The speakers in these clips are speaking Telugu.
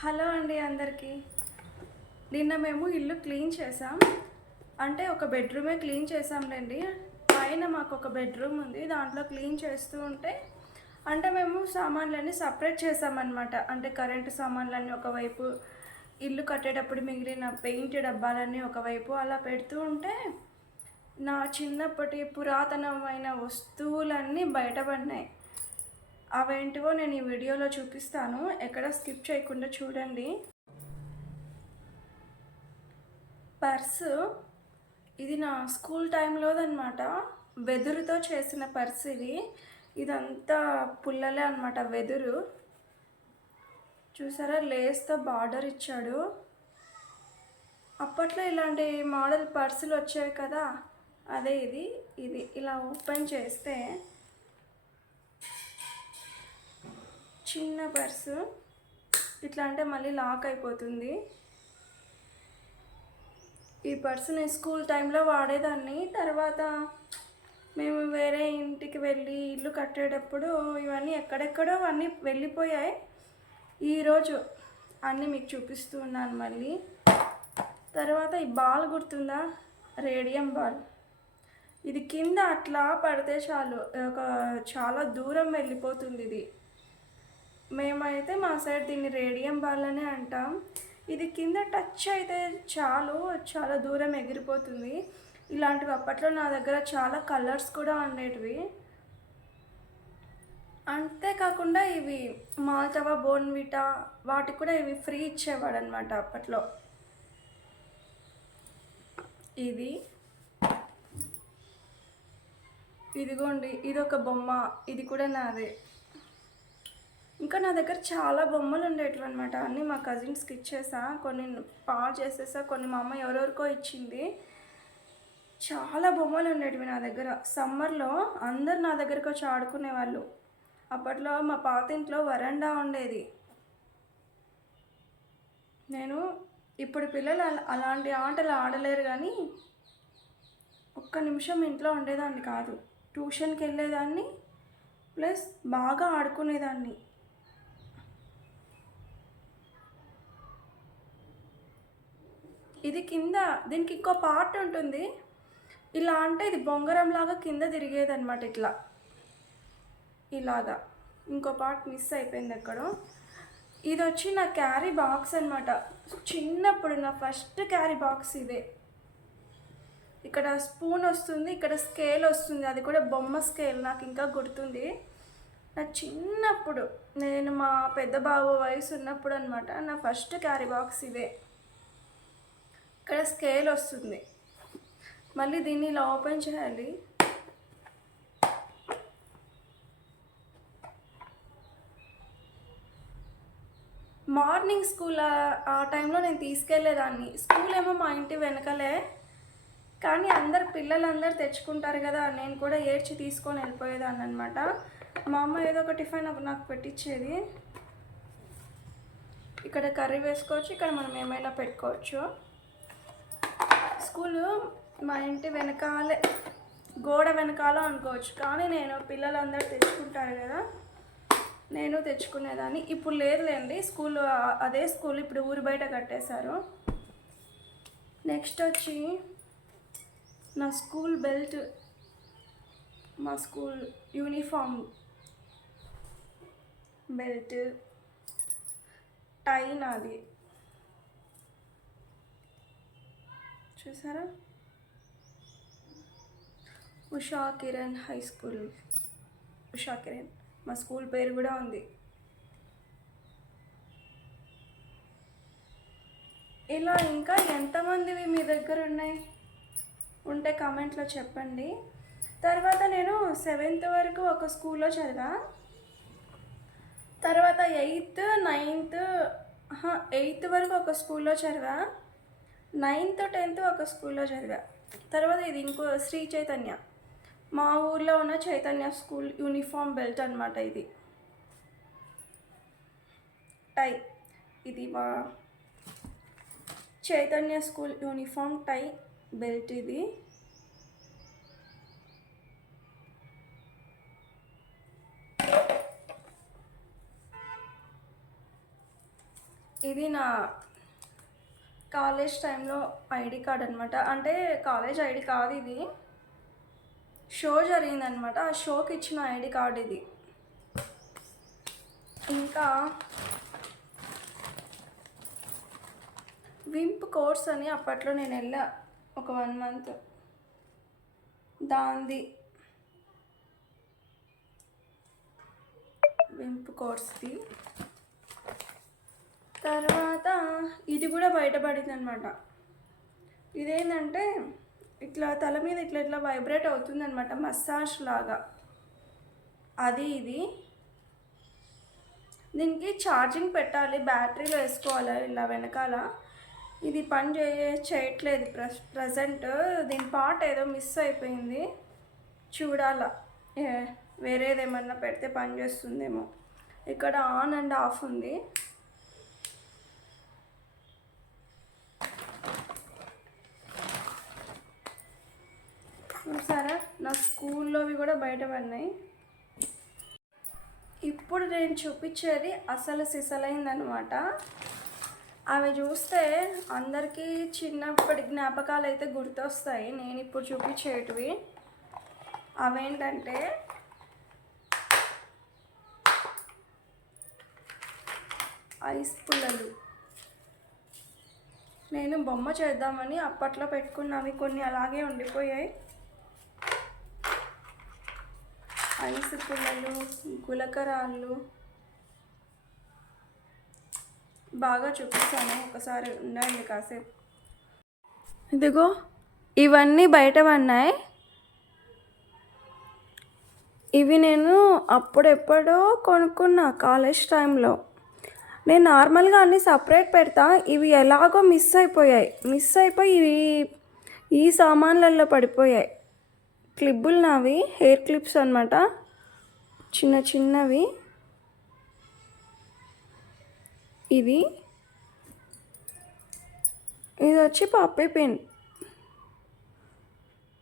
హలో అండి అందరికీ. నిన్న మేము ఇల్లు క్లీన్ చేసాం అంటే ఒక బెడ్రూమే క్లీన్ చేసాంలేండి పైన మాకు ఒక బెడ్రూమ్ ఉంది. దాంట్లో క్లీన్ చేస్తూ ఉంటే అంటే మేము సామాన్లన్నీ సపరేట్ చేసామన్నమాట అంటే కరెంటు సామాన్లన్నీ ఒకవైపు ఇల్లు కట్టేటప్పుడు మిగిలిన పెయింట్ డబ్బాలన్నీ ఒకవైపు అలా పెడుతూ ఉంటే నా చిన్నప్పటి పురాతనమైన వస్తువులన్నీ బయటపడినాయి అవేంటివో నేను ఈ వీడియోలో చూపిస్తాను. ఎక్కడ స్కిప్ చేయకుండా చూడండి. పర్సు ఇది నా స్కూల్ టైంలోదనమాట వెదురుతో చేసిన పర్స్ ఇది. ఇదంతా పుల్లలే అనమాట వెదురు. చూసారా? లేస్తో బార్డర్ ఇచ్చాడు. అప్పట్లో ఇలాంటి మోడల్ పర్సులు వచ్చాయి కదా? అదే ఇది. ఇది ఇలా ఓపెన్ చేస్తే చిన్న పర్సు ఇట్లా అంటే మళ్ళీ లాక్ అయిపోతుంది. ఈ పర్సు నేను స్కూల్ టైంలో వాడేదాన్ని. తర్వాత మేము వేరే ఇంటికి వెళ్ళి ఇల్లు కట్టేటప్పుడు ఇవన్నీ ఎక్కడెక్కడో అన్నీ వెళ్ళిపోయాయి. ఈరోజు అన్నీ మీకు చూపిస్తూ ఉన్నాను మళ్ళీ. తర్వాత ఈ బాల్ గుర్తుందా? రేడియం బాల్ ఇది కింద అట్లా పడితే చాలు. ఒక చాలా దూరం వెళ్ళిపోతుంది ఇది. మేమైతే మా సైడ్ దీన్ని రేడియం బాల్ అనే అంటాం. ఇది కింద టచ్ అయితే చాలు చాలా దూరం ఎగిరిపోతుంది. ఇలాంటివి అప్పట్లో నా దగ్గర చాలా కలర్స్ కూడా ఉండేటివి. అంతేకాకుండా ఇవి మాల్తవా బోన్విటా వాటికి కూడా ఇవి ఫ్రీ ఇచ్చేవాడు అనమాట అప్పట్లో. ఇది. ఇదిగోండి ఇది ఒక బొమ్మ ఇది కూడా నాదే. ఇంకా నా దగ్గర చాలా బొమ్మలు ఉండేటివి అనమాట అన్నీ మా కజిన్స్కి ఇచ్చేసా కొన్ని పాడు చేసేసా కొన్ని మా అమ్మ ఎవరెవరికో ఇచ్చింది. చాలా బొమ్మలు ఉండేటివి నా దగ్గర. సమ్మర్లో అందరు నా దగ్గరకు వచ్చి ఆడుకునేవాళ్ళు. అప్పట్లో మా పాత ఇంట్లో వరండా ఉండేది. నేను ఇప్పుడు పిల్లలు అలాంటి ఆటలు ఆడలేరు కానీ ఒక్క నిమిషం ఇంట్లో ఉండేదాన్ని కాదు. ట్యూషన్కి వెళ్ళేదాన్ని ప్లస్ బాగా ఆడుకునేదాన్ని. ఇది కింద దీనికి ఇంకో పార్ట్ ఉంటుంది. ఇలా అంటే ఇది బొంగరం లాగా కింద తిరిగేది అనమాట ఇట్లా. ఇలాగా. ఇంకో పార్ట్ మిస్ అయిపోయింది ఎక్కడో. ఇది వచ్చి నా క్యారీ బాక్స్ అనమాట చిన్నప్పుడు నా ఫస్ట్ క్యారీ బాక్స్ ఇదే. ఇక్కడ స్పూన్ వస్తుంది ఇక్కడ స్కేల్ వస్తుంది. అది కూడా బొమ్మ స్కేల్ నాకు ఇంకా గుర్తుంది. నా చిన్నప్పుడు నేను మా పెద్ద బాబు వయసు ఉన్నప్పుడు అనమాట నా ఫస్ట్ క్యారీ బాక్స్ ఇదే. ఇక్కడ స్కేల్ వస్తుంది. మళ్ళీ దీన్ని ఇలా ఓపెన్ చేయాలి. మార్నింగ్ స్కూల్ ఆ- టైంలో నేను తీసుకెళ్ళేదాన్ని స్కూల్ ఏమో మా ఇంటి వెనకలే కానీ అందరు పిల్లలందరూ తెచ్చుకుంటారు కదా నేను కూడా ఏడ్చి తీసుకొని వెళ్ళిపోయేదాన్ని అనమాట మా అమ్మ ఏదో ఒక టిఫిన్ నాకు- నాకు పెట్టించేది ఇక్కడ కర్రీ వేసుకోవచ్చు ఇక్కడ మనం ఏమైనా పెట్టుకోవచ్చు. స్కూల్ మా ఇంటి వెనకాలే గోడ వెనకాల అనుకోవచ్చు. కానీ నేను పిల్లలందరూ తెచ్చుకుంటారు కదా నేను తెచ్చుకునేదాన్ని. ఇప్పుడు లేదులేండి స్కూల్ అదే స్కూల్ ఇప్పుడు ఊరు బయట కట్టేశారు. నెక్స్ట్ వచ్చి నా స్కూల్ బెల్ట్ మా స్కూల్ యూనిఫామ్ బెల్ట్ టై నాది. చూసారా? Usha Kiran high school. Usha Kiran మా స్కూల్ పేరు కూడా ఉంది. ఇలా ఇంకా ఎంతమందివి మీ దగ్గర ఉన్నాయి? ఉంటే కామెంట్లో చెప్పండి. తర్వాత నేను సెవెంత్ వరకు ఒక స్కూల్లో చదివా. తర్వాత ఎయిత్ నైన్త్ ఎయిత్ వరకు ఒక స్కూల్లో చదివా. నైన్త్ టెన్త్ ఒక స్కూల్లో చదివా. తర్వాత ఇది ఇంకో శ్రీ చైతన్య. మా ఊర్లో ఉన్న చైతన్య స్కూల్ యూనిఫామ్ బెల్ట్ అనమాట ఇది. టై ఇది మా Chaitanya school uniform tie belt ఇది. ఇది నా కాలేజ్ టైంలో ఐడి కార్డ్ అనమాట అంటే కాలేజ్ ఐడి కాదు ఇది. షో జరిగిందనమాట ఆ షోకి ఇచ్చిన ఐడి కార్డ్ ఇది. ఇంకా వింప్ కోర్స్ అని అప్పట్లో నేను వెళ్ళా ఒక వన్ మంత్. దాంది వింప్ కోర్స్ది. తర్వాత ఇది కూడా బయటపడింది అనమాట ఇదేంటంటే ఇట్లా తల మీద ఇట్లా ఇట్లా వైబ్రేట్ అవుతుంది అనమాట మసాజ్ లాగా. అది ఇది. దీనికి ఛార్జింగ్ పెట్టాలి బ్యాటరీలో వేసుకోవాలి ఇలా వెనకాల? ఇది పని చేయ చేయట్లేదు ప్ర ప్రజెంట్. దీని పార్ట్ ఏదో మిస్ అయిపోయింది. చూడాల. వేరేదేమన్నా పెడితే పని చేస్తుందేమో. ఇక్కడ ఆన్ అండ్ ఆఫ్ ఉంది. చూసారా? నా స్కూల్లోవి కూడా బయట పడినాయి ఇప్పుడు నేను చూపించేది అసలు సిసలైందనమాట. అవి చూస్తే అందరికీ చిన్నప్పటి జ్ఞాపకాలు అయితే గుర్తొస్తాయి. నేను ఇప్పుడు చూపించేటివి. అవేంటంటే ఐస్ పుల్లలు. నేను బొమ్మ చేద్దామని అప్పట్లో పెట్టుకున్నవి కొన్ని అలాగే ఉండిపోయాయి. ఐసు పుల్లలు గులకరాళ్ళు. బాగా చూపిస్తాను ఒకసారి ఉండండి కాసేపు. ఇదిగో ఇవన్నీ బయట పడినాయి. ఇవి నేను అప్పుడెప్పుడో కొనుక్కున్నా కాలేజ్ టైంలో. నేను నార్మల్గా అన్నీ సపరేట్ పెడతా ఇవి ఎలాగో మిస్ అయిపోయాయి. మిస్ అయిపోయి ఇవి ఈ సామాన్లలో పడిపోయాయి. క్లిబ్బులు నావి హెయిర్ క్లిప్స్ అనమాట చిన్న చిన్నవి. ఇది ఇది వచ్చి పాపే పెన్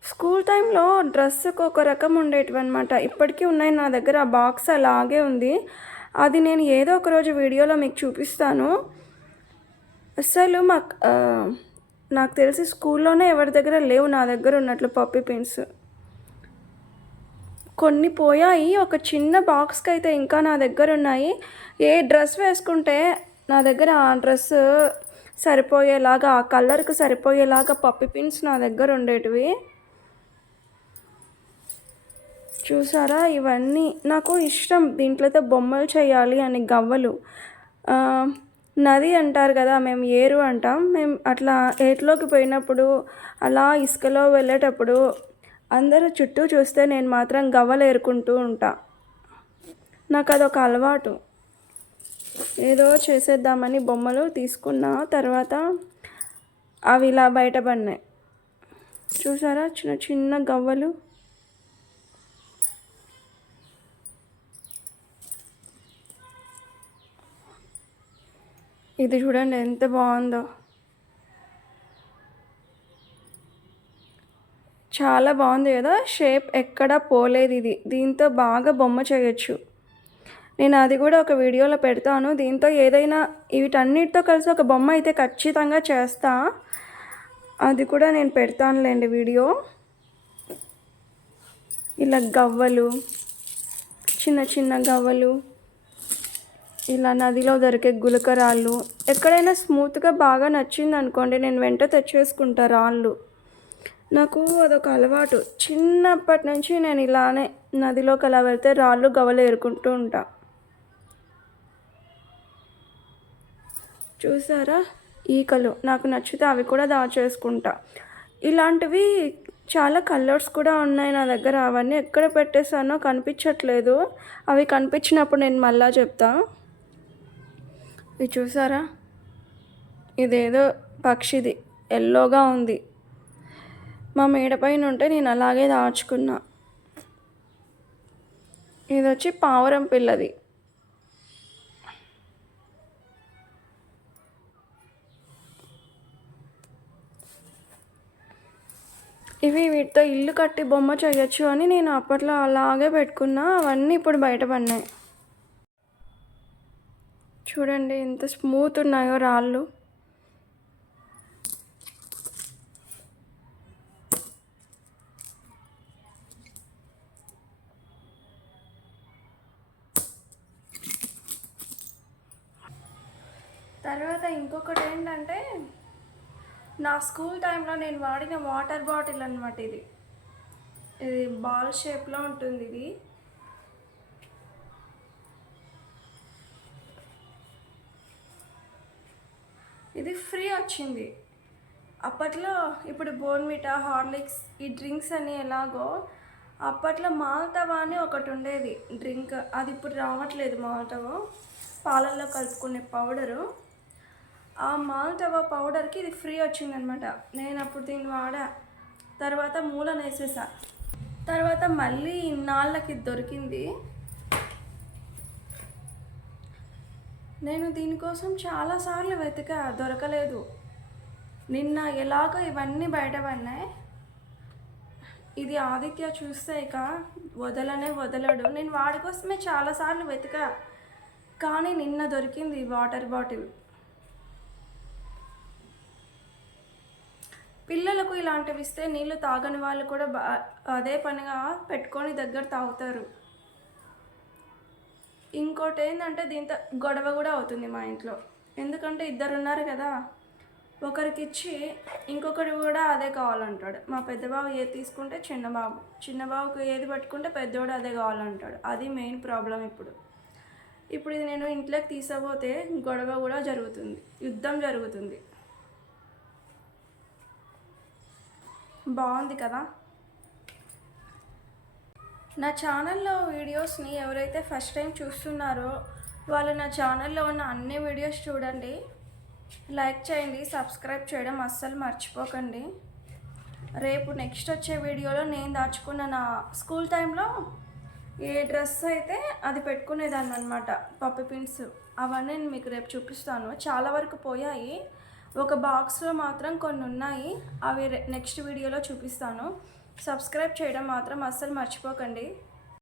స్కూల్ టైంలో డ్రెస్సుకు ఒక రకం ఉండేటివి అనమాట ఇప్పటికీ ఉన్నాయి నా దగ్గర ఆ బాక్స్ అలాగే ఉంది. అది నేను ఏదో ఒక రోజు వీడియోలో మీకు చూపిస్తాను. అసలు మాకు నాకు తెలిసి స్కూల్లోనే ఎవరి దగ్గర లేవు నా దగ్గర ఉన్నట్లు పప్పి పిన్స్ కొన్ని పోయాయి. ఒక చిన్న బాక్స్కి అయితే ఇంకా నా దగ్గర ఉన్నాయి. ఏ డ్రెస్ వేసుకుంటే నా దగ్గర ఆ డ్రెస్ సరిపోయేలాగా ఆ కలర్కి సరిపోయేలాగా పప్పి పిన్స్ నా దగ్గర ఉండేటివి. చూసారా? ఇవన్నీ నాకు ఇష్టం. దీంట్లోతో బొమ్మలు చేయాలి అని గవ్వలు. నది అంటారు కదా మేము ఏరు అంటాం. మేము అట్లా ఏట్లోకి పోయినప్పుడు అలా ఇసుకలో వెళ్ళేటప్పుడు అందరూ చుట్టూ చూస్తే నేను మాత్రం గవ్వలు ఏరుకుంటూ ఉంటా. నాకు అదొక అలవాటు. ఏదో చేసేద్దామని బొమ్మలు తీసుకున్నా తర్వాత అవి ఇలా బయటపడినాయి. చూసారా? చిన్న చిన్న గవ్వలు. ఇది చూడండి ఎంత బాగుందో. చాలా బాగుంది కదా. షేప్ ఎక్కడా పోలేదు ఇది. దీంతో బాగా బొమ్మ చేయొచ్చు. నేను అది కూడా ఒక వీడియోలో పెడతాను. దీంతో ఏదైనా వీటన్నిటితో కలిసి ఒక బొమ్మ అయితే ఖచ్చితంగా చేస్తా. అది కూడా నేను పెడతానులేండి వీడియో. ఇలా గవ్వలు చిన్న చిన్న గవ్వలు ఇలా నదిలో దొరికే గులకరాళ్ళు. ఎక్కడైనా స్మూత్గా బాగా నచ్చింది అనుకోండి నేను వెంట తెచ్చేసుకుంటా రాళ్ళు. నాకు అదొక అలవాటు. చిన్నప్పటి నుంచి నేను ఇలానే నదిలోకి అలా వెళ్తే రాళ్ళు గవలు ఏరుకుంటూ ఉంటా. చూసారా? ఈకలు. నాకు నచ్చితే అవి కూడా దాచేసుకుంటా. ఇలాంటివి చాలా కలర్స్ కూడా ఉన్నాయి నా దగ్గర. అవన్నీ ఎక్కడ పెట్టేసానో కనిపించట్లేదు. అవి కనిపించినప్పుడు నేను మళ్ళా చెప్తా. ఇది చూసారా? ఇదేదో పక్షిది. ఎల్లోగా ఉంది. మా మేడపైన ఉంటే నేను అలాగే దాచుకున్నా. ఇది వచ్చి పావురం పిల్లది. ఇవి వీటితో ఇల్లు కట్టి బొమ్మ చేయొచ్చు అని నేను అప్పట్లో అలాగే పెట్టుకున్నా. అవన్నీ ఇప్పుడు బయటపడినాయి చూడండి ఎంత స్మూత్ ఉన్నాయో రాళ్ళు. తర్వాత ఇంకొకటి ఏంటంటే నా స్కూల్ టైంలో నేను వాడిన వాటర్ బాటిల్ అనమాట ఇది. ఇది బాల్ షేప్లో ఉంటుంది ఇది. ఇది ఫ్రీ వచ్చింది. అప్పట్లో ఇప్పుడు బోన్విటా హార్లిక్స్ ఈ డ్రింక్స్ అని ఎలాగో అప్పట్లో మాల్తవా అని ఒకటి ఉండేది డ్రింక్. అది ఇప్పుడు రావట్లేదు మాల్తవా పాలల్లో కలుపుకునే పౌడరు. ఆ మాల్టవా పౌడర్కి ఇది ఫ్రీ వచ్చిందనమాట. నేను అప్పుడు దీన్ని వాడా. తర్వాత మూలన వేసేసా. తర్వాత మళ్ళీ ఇన్నాళ్ళకి ఇది దొరికింది. నేను దీనికోసం చాలాసార్లు వెతికా దొరకలేదు. నిన్న ఎలాగో ఇవన్నీ బయటపడినాయి ఇది ఆదిత్య చూస్తే ఇక వదలనే వదలడు. నేను వాడి కోసమే చాలాసార్లు వెతికా. కానీ నిన్న దొరికింది వాటర్ బాటిల్ పిల్లలకు ఇలాంటివి ఇస్తే నీళ్ళు తాగని వాళ్ళు కూడా బా అదే పనిగా పెట్టుకొని దగ్గర తాగుతారు. ఇంకోటి ఏంటంటే దీంతో గొడవ కూడా అవుతుంది మా ఇంట్లో. ఎందుకంటే ఇద్దరు ఉన్నారు కదా. ఒకరికి ఇచ్చి ఇంకొకటి కూడా అదే కావాలంటాడు. మా పెద్ద బాబు ఏది తీసుకుంటే చిన్న బాబు చిన్న బాబుకి ఏది పట్టుకుంటే పెద్దోడు అదే కావాలంటాడు. అది మెయిన్ ప్రాబ్లం ఇప్పుడు. ఇప్పుడు ఇది నేను ఇంట్లోకి తీసుకుపోతే గొడవ కూడా జరుగుతుంది. యుద్ధం జరుగుతుంది. బాగుంది కదా. నా ఛానల్లో వీడియోస్ని ఎవరైతే ఫస్ట్ టైం చూస్తున్నారో వాళ్ళు నా ఛానల్లో ఉన్న అన్ని వీడియోస్ చూడండి. లైక్ చేయండి సబ్స్క్రైబ్ చేయడం అస్సలు మర్చిపోకండి. రేపు నెక్స్ట్ వచ్చే వీడియోలో నేను దాచుకున్న నా స్కూల్ టైంలో ఏ డ్రెస్ అయితే అది పెట్టుకునేదాన్ని అనమాట పప్పి పిన్స్ అవన్నీ నేను మీకు రేపు చూపిస్తాను. చాలా వరకు పోయాయి. ఒక బాక్స్లో మాత్రం కొన్ని ఉన్నాయి అవి నెక్స్ట్ వీడియోలో చూపిస్తాను. సబ్స్క్రైబ్ చేయడం మాత్రం అస్సలు మర్చిపోకండి.